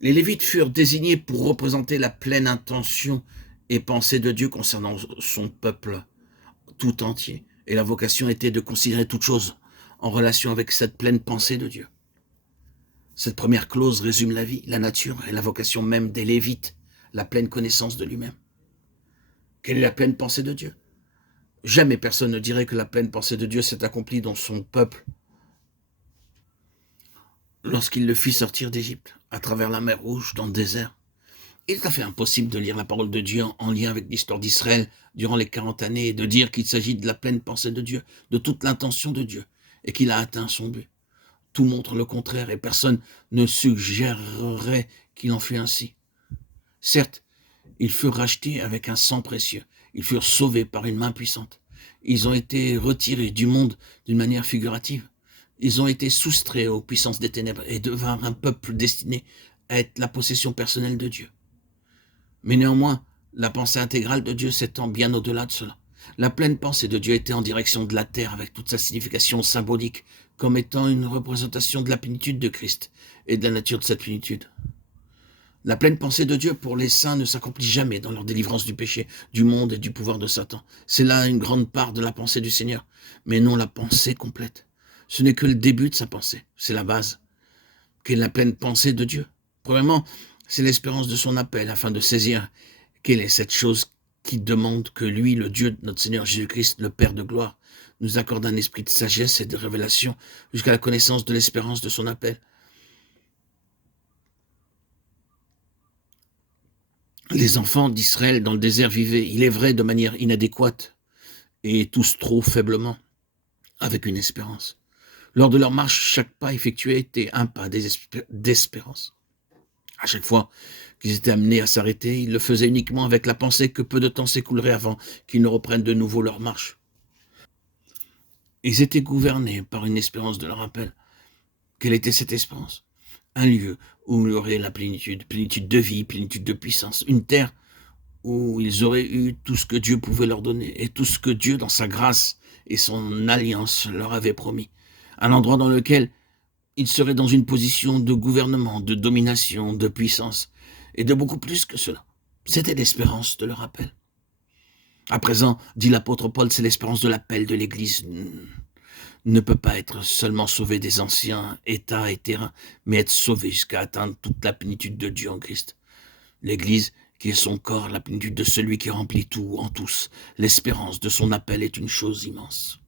Les Lévites furent désignés pour représenter la pleine intention et pensée de Dieu concernant son peuple tout entier. Et la vocation était de considérer toute chose en relation avec cette pleine pensée de Dieu. Cette première clause résume la vie, la nature et la vocation même des Lévites, la pleine connaissance de lui-même. Quelle est la pleine pensée de Dieu? Jamais personne ne dirait que la pleine pensée de Dieu s'est accomplie dans son peuple lorsqu'il le fit sortir d'Égypte, à travers la mer Rouge, dans le désert. Il est tout à fait impossible de lire la parole de Dieu en lien avec l'histoire d'Israël durant les 40 années et de dire qu'il s'agit de la pleine pensée de Dieu, de toute l'intention de Dieu, et qu'il a atteint son but. Tout montre le contraire et personne ne suggérerait qu'il en fût ainsi. Certes, ils furent rachetés avec un sang précieux, ils furent sauvés par une main puissante, ils ont été retirés du monde d'une manière figurative, ils ont été soustraits aux puissances des ténèbres et devinrent un peuple destiné à être la possession personnelle de Dieu. Mais néanmoins, la pensée intégrale de Dieu s'étend bien au-delà de cela. La pleine pensée de Dieu était en direction de la terre avec toute sa signification symbolique comme étant une représentation de la plénitude de Christ et de la nature de cette plénitude. La pleine pensée de Dieu pour les saints ne s'accomplit jamais dans leur délivrance du péché, du monde et du pouvoir de Satan. C'est là une grande part de la pensée du Seigneur, mais non la pensée complète. Ce n'est que le début de sa pensée, c'est la base, qu'est la pleine pensée de Dieu. Premièrement, c'est l'espérance de son appel afin de saisir quelle est cette chose qui demande que lui, le Dieu de notre Seigneur Jésus-Christ, le Père de gloire, nous accorde un esprit de sagesse et de révélation jusqu'à la connaissance de l'espérance de son appel. Les enfants d'Israël dans le désert vivaient, il est vrai, de manière inadéquate et tous trop faiblement, avec une espérance. Lors de leur marche, chaque pas effectué était un pas d'espérance. À chaque fois qu'ils étaient amenés à s'arrêter, ils le faisaient uniquement avec la pensée que peu de temps s'écoulerait avant qu'ils ne reprennent de nouveau leur marche. Ils étaient gouvernés par une espérance de leur appel. Quelle était cette espérance? Un lieu où il y aurait la plénitude, plénitude de vie, plénitude de puissance, une terre où ils auraient eu tout ce que Dieu pouvait leur donner et tout ce que Dieu, dans sa grâce et son alliance, leur avait promis. Un endroit dans lequel ils seraient dans une position de gouvernement, de domination, de puissance et de beaucoup plus que cela. C'était l'espérance de leur appel. À présent, dit l'apôtre Paul, c'est l'espérance de l'appel de l'Église. Ne peut pas être seulement sauvé des anciens états et terrains, mais être sauvé jusqu'à atteindre toute la plénitude de Dieu en Christ. L'Église, qui est son corps, la plénitude de celui qui remplit tout en tous. L'espérance de son appel est une chose immense.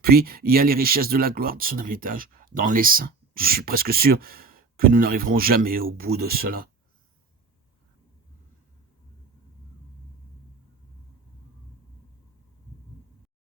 Puis, il y a les richesses de la gloire de son héritage dans les saints. Je suis presque sûr que nous n'arriverons jamais au bout de cela.